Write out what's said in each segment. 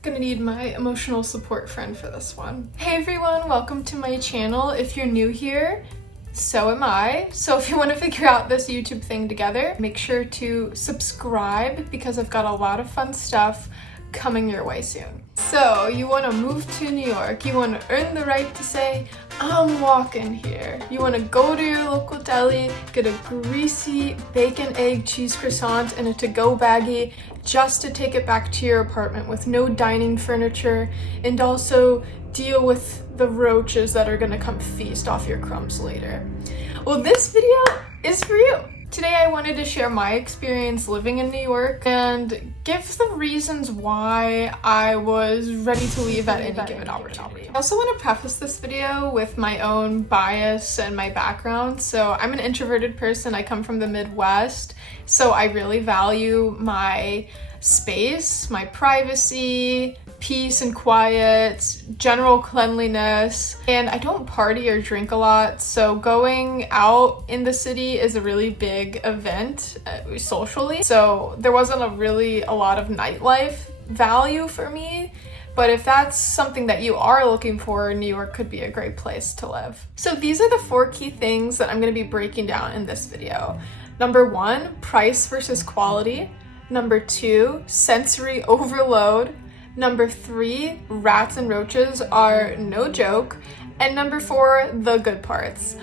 Gonna need my emotional support friend for this one. Hey everyone, welcome to my channel. If you're new here, so am I. So if you want to figure out this YouTube thing together, make sure to subscribe because I've got a lot of fun stuff coming your way soon. So you want to move to New York, you want to earn the right to say, I'm walking here. You want to go to your local deli, get a greasy bacon, egg, cheese croissant in a to-go baggie just to take it back to your apartment with no dining furniture, and also deal with the roaches that are gonna come feast off your crumbs later. Well, this video is for you. Today I wanted to share my experience living in New York and give the reasons why I was ready to leave at any given opportunity. I also want to preface this video with my own bias and my background. So I'm an introverted person, I come from the Midwest, so I really value my space, my privacy, peace and quiet, general cleanliness, and I don't party or drink a lot, so going out in the city is a really big event socially, so there wasn't a lot of nightlife value for me. But if that's something that you are looking for, New York could be a great place to live. So these are the 4 key things that I'm going to be breaking down in this video. Number 1, price versus quality. Number 2, sensory overload. Number 3, rats and roaches are no joke. And number 4, the good parts.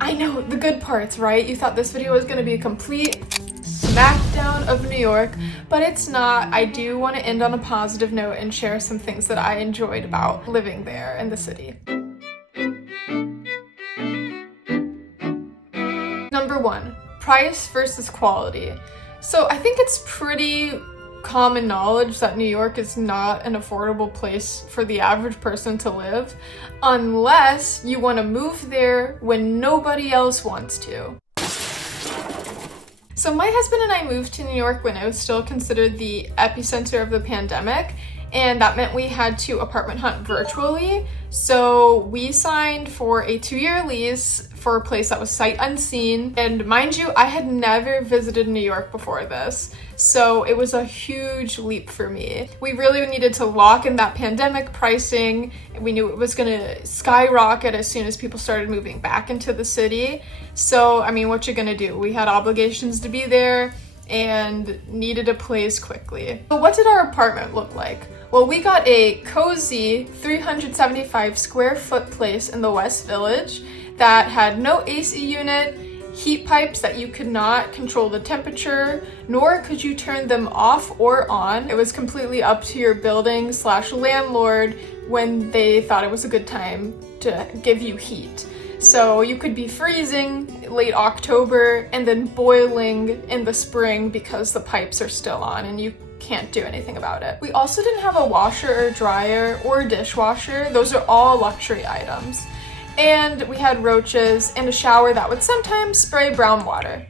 I know, the good parts, right? You thought this video was going to be a complete smackdown of New York, but it's not. I do want to end on a positive note and share some things that I enjoyed about living there in the city. Number 1, price versus quality. So I think it's pretty common knowledge that New York is not an affordable place for the average person to live unless you want to move there when nobody else wants to. So my husband and I moved to New York when it was still considered the epicenter of the pandemic, and that meant we had to apartment hunt virtually. So we signed for a 2-year lease for a place that was sight unseen. And mind you, I had never visited New York before this, so it was a huge leap for me. We really needed to lock in that pandemic pricing. We knew it was gonna skyrocket as soon as people started moving back into the city. So, I mean, what you gonna do? We had obligations to be there and needed a place quickly. So what did our apartment look like? Well, we got a cozy 375 square foot place in the West Village that had no AC unit, heat pipes that you could not control the temperature, nor could you turn them off or on. It was completely up to your building/landlord when they thought it was a good time to give you heat. So you could be freezing late October and then boiling in the spring because the pipes are still on and you can't do anything about it. We also didn't have a washer or dryer or dishwasher. Those are all luxury items. And we had roaches and a shower that would sometimes spray brown water.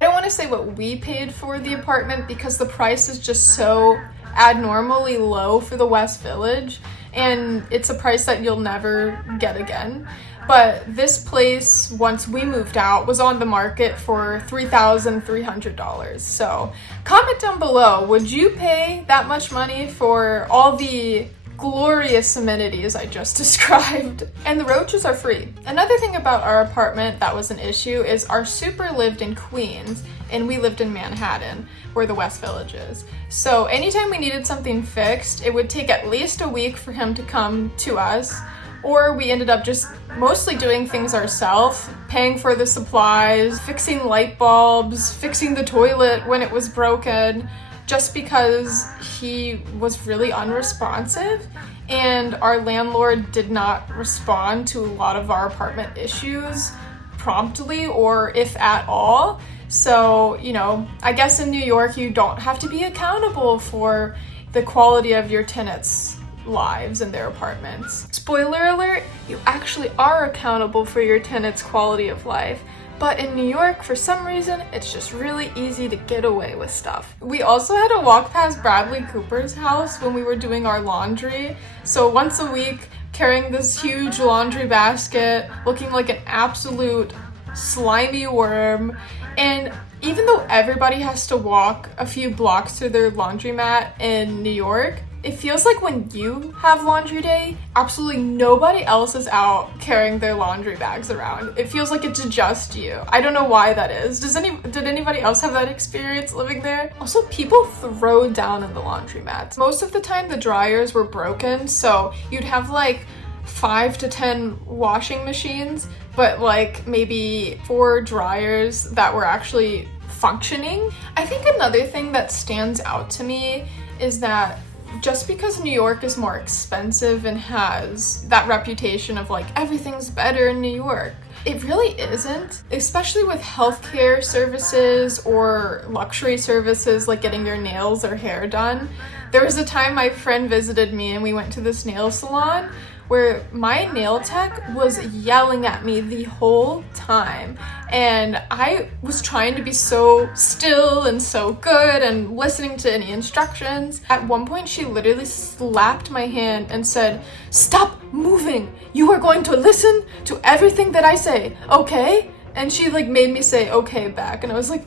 I don't want to say what we paid for the apartment because the price is just so abnormally low for the West Village, and it's a price that you'll never get again. But this place, once we moved out, was on the market for $3,300. So comment down below, would you pay that much money for all the glorious amenities I just described? And the roaches are free. Another thing about our apartment that was an issue is our super lived in Queens and we lived in Manhattan, where the West Village is. So anytime we needed something fixed, it would take at least a week for him to come to us, or we ended up just mostly doing things ourselves, paying for the supplies, fixing light bulbs, fixing the toilet when it was broken, just because he was really unresponsive and our landlord did not respond to a lot of our apartment issues promptly or if at all. So, you know, I guess in New York you don't have to be accountable for the quality of your tenants' lives in their apartments. Spoiler alert, you actually are accountable for your tenants' quality of life. But in New York, for some reason, it's just really easy to get away with stuff. We also had to walk past Bradley Cooper's house when we were doing our laundry. So once a week, carrying this huge laundry basket, looking like an absolute slimy worm. And even though everybody has to walk a few blocks to their laundromat in New York, It feels like when you have laundry day, absolutely nobody else is out carrying their laundry bags around. It feels like it's just you. I don't know why that is. Did anybody else have that experience living there? Also, people throw down in the laundromats. Most of the time the dryers were broken, so you'd have like 5 to 10 washing machines, but like maybe 4 dryers that were actually functioning. I think another thing that stands out to me is that just because New York is more expensive and has that reputation of like everything's better in New York, it really isn't, especially with healthcare services or luxury services like getting your nails or hair done. There was a time my friend visited me and we went to this nail salon where my nail tech was yelling at me the whole time, and I was trying to be so still and so good and listening to any instructions. At one point she literally slapped my hand and said, "Stop moving, you are going to listen to everything that I say, okay?" And she like made me say okay back, and I was like,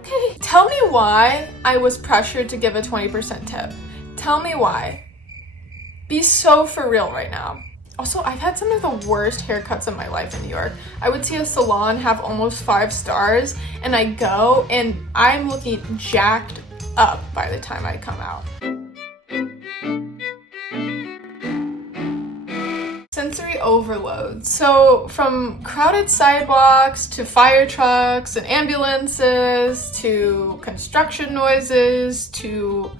okay. Tell me why I was pressured to give a 20% tip. Tell me why. Be so for real right now. Also, I've had some of the worst haircuts in my life in New York. I would see a salon have almost 5 stars, and I go and I'm looking jacked up by the time I come out. Sensory overload. So from crowded sidewalks to fire trucks and ambulances to construction noises to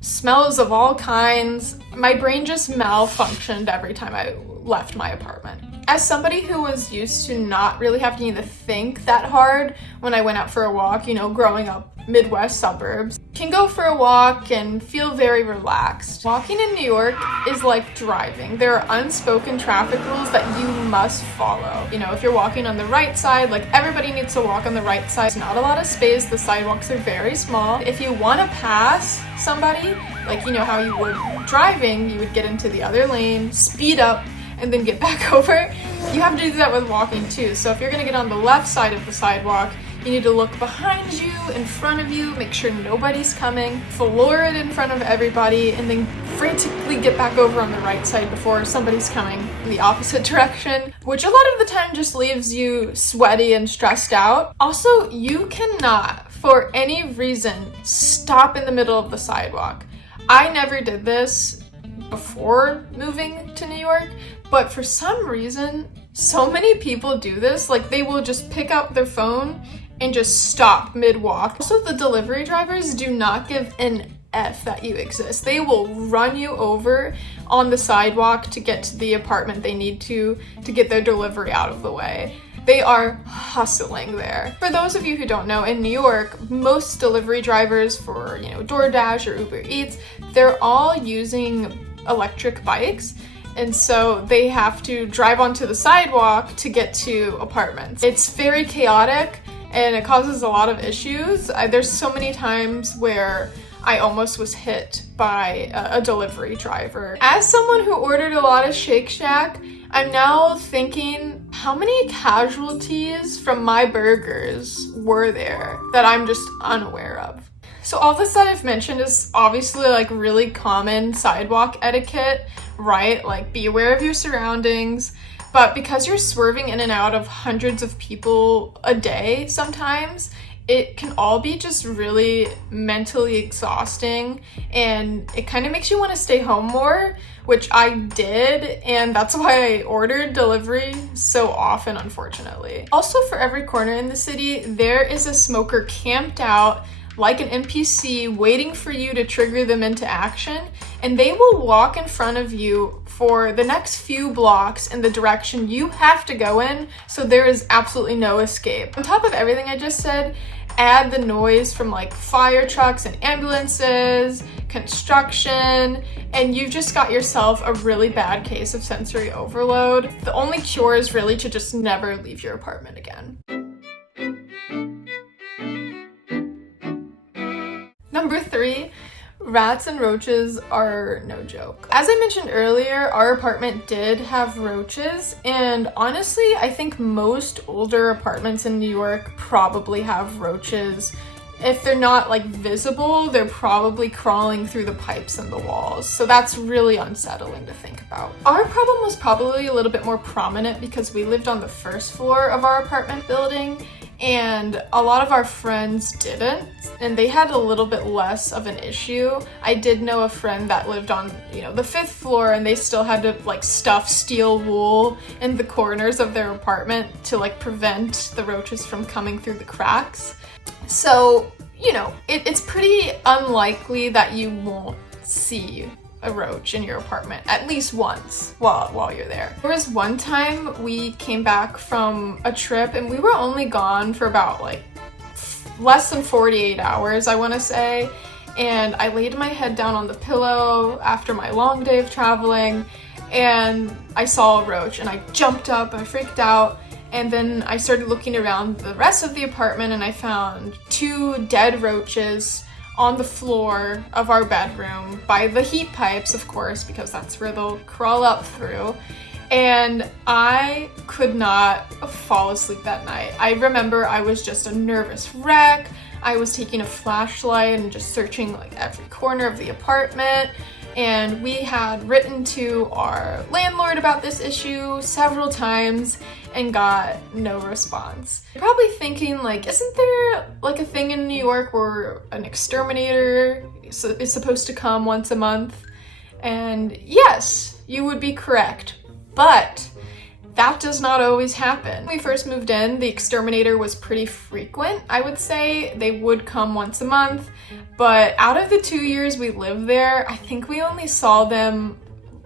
smells of all kinds, my brain just malfunctioned every time I left my apartment. As somebody who was used to not really having to think that hard when I went out for a walk, you know, growing up Midwest suburbs, can go for a walk and feel very relaxed. Walking in New York is like driving. There are unspoken traffic rules that you must follow. You know, if you're walking on the right side, like everybody needs to walk on the right side. There's not a lot of space. The sidewalks are very small. If you want to pass somebody, like you know how you would driving, you would get into the other lane, speed up, and then get back over. You have to do that with walking too. So if you're gonna get on the left side of the sidewalk, you need to look behind you, in front of you, make sure nobody's coming, floor it in front of everybody, and then frantically get back over on the right side before somebody's coming in the opposite direction, which a lot of the time just leaves you sweaty and stressed out. Also, you cannot, for any reason, stop in the middle of the sidewalk. I never did this before moving to New York, but for some reason, so many people do this. Like, they will just pick up their phone and just stop mid-walk. Also, the delivery drivers do not give an F that you exist. They will run you over on the sidewalk to get to the apartment they need to get their delivery out of the way. They are hustling there. For those of you who don't know, in New York, most delivery drivers for, you know, DoorDash or Uber Eats, they're all using electric bikes. And so they have to drive onto the sidewalk to get to apartments. It's very chaotic and it causes a lot of issues. There's so many times where I almost was hit by a delivery driver. As someone who ordered a lot of Shake Shack, I'm now thinking, how many casualties from my burgers were there that I'm just unaware of? So all this that I've mentioned is obviously like really common sidewalk etiquette, right? Like, be aware of your surroundings. But because you're swerving in and out of hundreds of people a day sometimes, it can all be just really mentally exhausting, and it kind of makes you want to stay home more, which I did, and that's why I ordered delivery so often, unfortunately. Also, for every corner in the city, there is a smoker camped out like an NPC waiting for you to trigger them into action, and they will walk in front of you for the next few blocks in the direction you have to go in, so there is absolutely no escape. On top of everything I just said, add the noise from like fire trucks and ambulances, construction, and you've just got yourself a really bad case of sensory overload. The only cure is really to just never leave your apartment again. Number 3, rats and roaches are no joke. As I mentioned earlier, our apartment did have roaches, and honestly, I think most older apartments in New York probably have roaches if they're not like visible, they're probably crawling through the pipes and the walls. So that's really unsettling to think about. Our problem was probably a little bit more prominent because we lived on the first floor of our apartment building, and a lot of our friends didn't, and they had a little bit less of an issue. I did know a friend that lived on, the 5th floor, and they still had to like stuff steel wool in the corners of their apartment to like prevent the roaches from coming through the cracks. So, it's pretty unlikely that you won't see a roach in your apartment at least once while you're there. There was one time we came back from a trip and we were only gone for about like less than 48 hours, I want to say. And I laid my head down on the pillow after my long day of traveling, and I saw a roach and I jumped up and I freaked out. And then I started looking around the rest of the apartment and I found 2 dead roaches on the floor of our bedroom by the heat pipes, of course, because that's where they'll crawl up through. And I could not fall asleep that night. I remember I was just a nervous wreck. I was taking a flashlight and just searching like every corner of the apartment. And we had written to our landlord about this issue several times and got no response. You're probably thinking like, isn't there like a thing in New York where an exterminator is supposed to come once a month? And yes, you would be correct, but that does not always happen. When we first moved in, the exterminator was pretty frequent. I would say they would come once a month, but out of the 2 years we lived there, I think we only saw them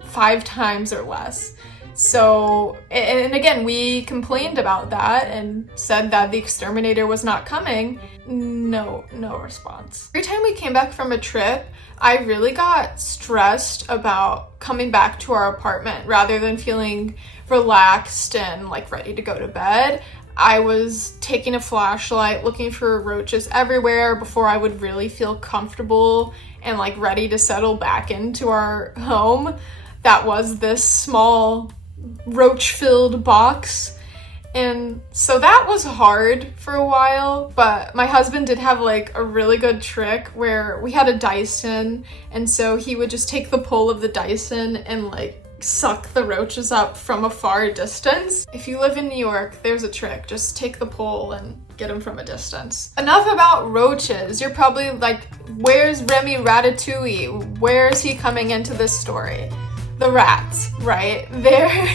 5 times or less. So, and again, we complained about that and said that the exterminator was not coming. No response. Every time we came back from a trip, I really got stressed about coming back to our apartment rather than feeling relaxed and like ready to go to bed. I was taking a flashlight, looking for roaches everywhere before I would really feel comfortable and like ready to settle back into our home that was this small roach-filled box. And so that was hard for a while, but my husband did have like a really good trick where we had a Dyson, and so he would just take the pole of the Dyson and like suck the roaches up from a far distance. If you live in New York, there's a trick. Just take the pole and get them from a distance. Enough about roaches. You're probably like, where's Remy Ratatouille? Where is he coming into this story? The rats, right? There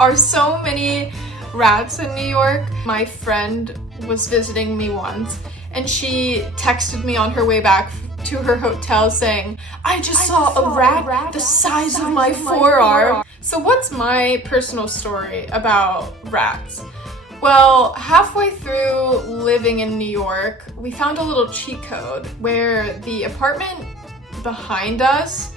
are so many rats in New York. My friend was visiting me once and she texted me on her way back to her hotel saying, I just saw a rat the size of my forearm. So what's my personal story about rats? Well, halfway through living in New York, we found a little cheat code where the apartment behind us,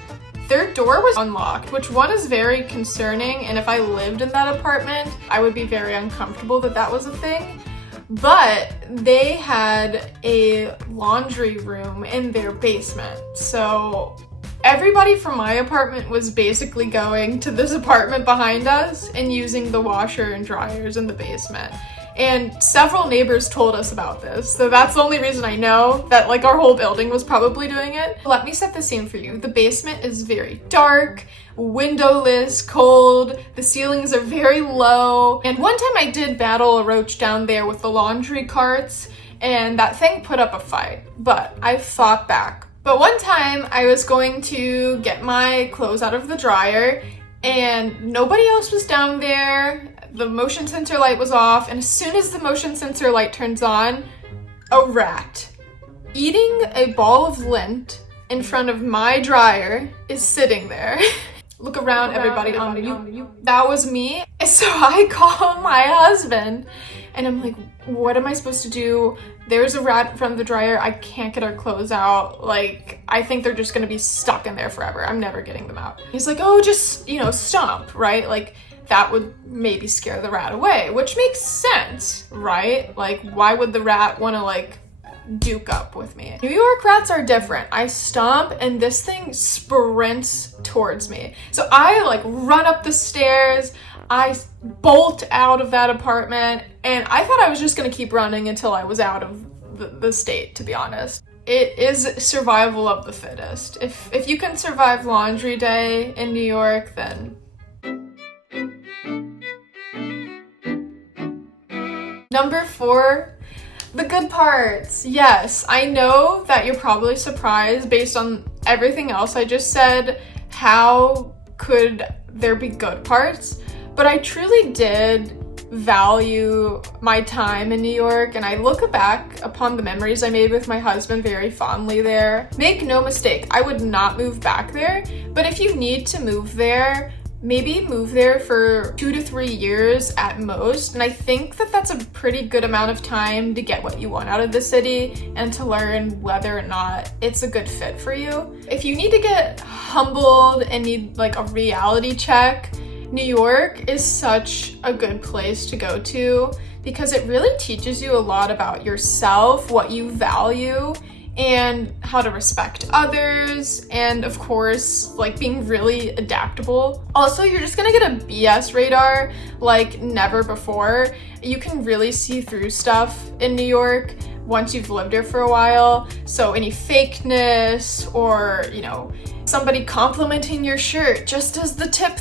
their door was unlocked, which one is very concerning, and if I lived in that apartment, I would be very uncomfortable that was a thing. But they had a laundry room in their basement, so everybody from my apartment was basically going to this apartment behind us and using the washer and dryers in the basement. And several neighbors told us about this, so that's the only reason I know that like our whole building was probably doing it. Let me set the scene for you. The basement is very dark, windowless, cold, the ceilings are very low, and one time I did battle a roach down there with the laundry carts, and that thing put up a fight, but I fought back. But one time I was going to get my clothes out of the dryer and nobody else was down there. The motion sensor light was off, and as soon as the motion sensor light turns on, a rat eating a ball of lint in front of my dryer is sitting there. Look around, everybody on you. That was me. And so I call my husband and I'm like, what am I supposed to do? There's a rat in front of the dryer. I can't get our clothes out. Like, I think they're just gonna be stuck in there forever. I'm never getting them out. He's like, oh, just, stomp, right? Like, that would maybe scare the rat away, which makes sense, right? Like, why would the rat want to like duke up with me? New York rats are different. I stomp and this thing sprints towards me. So I like run up the stairs, I bolt out of that apartment, and I thought I was just gonna keep running until I was out of the state, to be honest. It is survival of the fittest. If you can survive laundry day in New York, then... Number 4, the good parts. Yes, I know that you're probably surprised based on everything else I just said. How could there be good parts? But I truly did value my time in New York, and I look back upon the memories I made with my husband very fondly there. Make no mistake, I would not move back there, but if you need to move there, maybe move there for 2 to 3 years at most, and I think that that's a pretty good amount of time to get what you want out of the city and to learn whether or not it's a good fit for you. If you need to get humbled and need like a reality check, New York is such a good place to go to because it really teaches you a lot about yourself, what you value, and how to respect others, and of course, like being really adaptable. Also, you're just gonna get a BS radar like never before. You can really see through stuff in New York once you've lived here for a while. So any fakeness or, you know, somebody complimenting your shirt just as the tip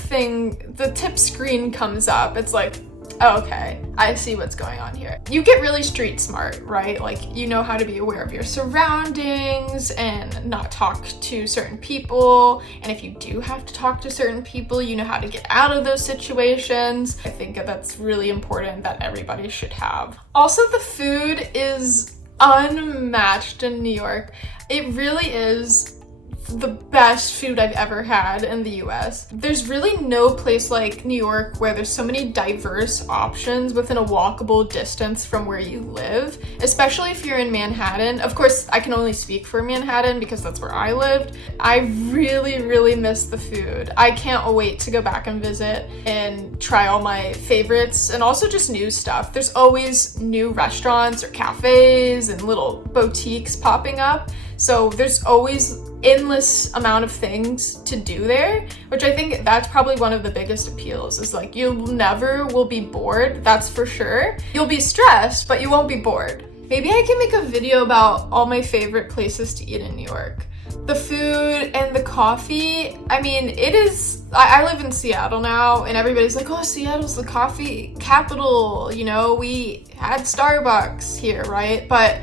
screen comes up, it's like, oh, okay, I see what's going on here. You get really street smart, right? Like, you know how to be aware of your surroundings and not talk to certain people. And if you do have to talk to certain people, you know how to get out of those situations. I think that's really important that everybody should have. Also, the food is unmatched in New York. It really is the best food I've ever had in the US. There's really no place like New York where there's so many diverse options within a walkable distance from where you live, especially if you're in Manhattan. Of course, I can only speak for Manhattan because that's where I lived. I really miss the food. I can't wait to go back and visit and try all my favorites and also just new stuff. There's always new restaurants or cafes and little boutiques popping up. So there's always endless amount of things to do there, which I think that's probably one of the biggest appeals, is like you never will be bored, that's for sure. You'll be stressed, but you won't be bored. Maybe I can make a video about all my favorite places to eat in New York. The food and the coffee, I mean, it is, I live in Seattle now, and everybody's like, oh, Seattle's the coffee capital, you know, we had Starbucks here, right? But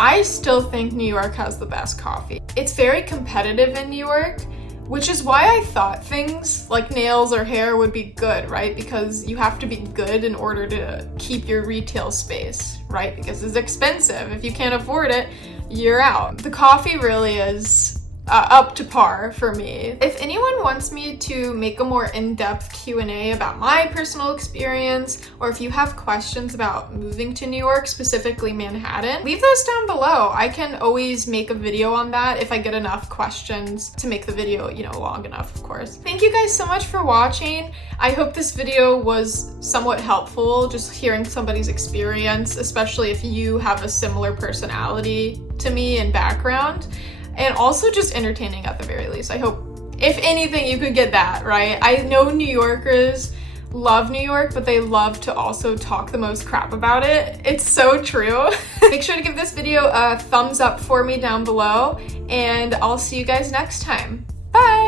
I still think New York has the best coffee. It's very competitive in New York, which is why I thought things like nails or hair would be good, right? Because you have to be good in order to keep your retail space, right? Because it's expensive. If you can't afford it, you're out. The coffee really is up to par for me. If anyone wants me to make a more in-depth Q&A about my personal experience, or if you have questions about moving to New York, specifically Manhattan, leave those down below. I can always make a video on that if I get enough questions to make the video, you know, long enough, of course. Thank you guys so much for watching. I hope this video was somewhat helpful, just hearing somebody's experience, especially if you have a similar personality to me and background. And also just entertaining at the very least. I hope, if anything, you could get that, right? I know New Yorkers love New York, but they love to also talk the most crap about it. It's so true. Make sure to give this video a thumbs up for me down below, and I'll see you guys next time. Bye!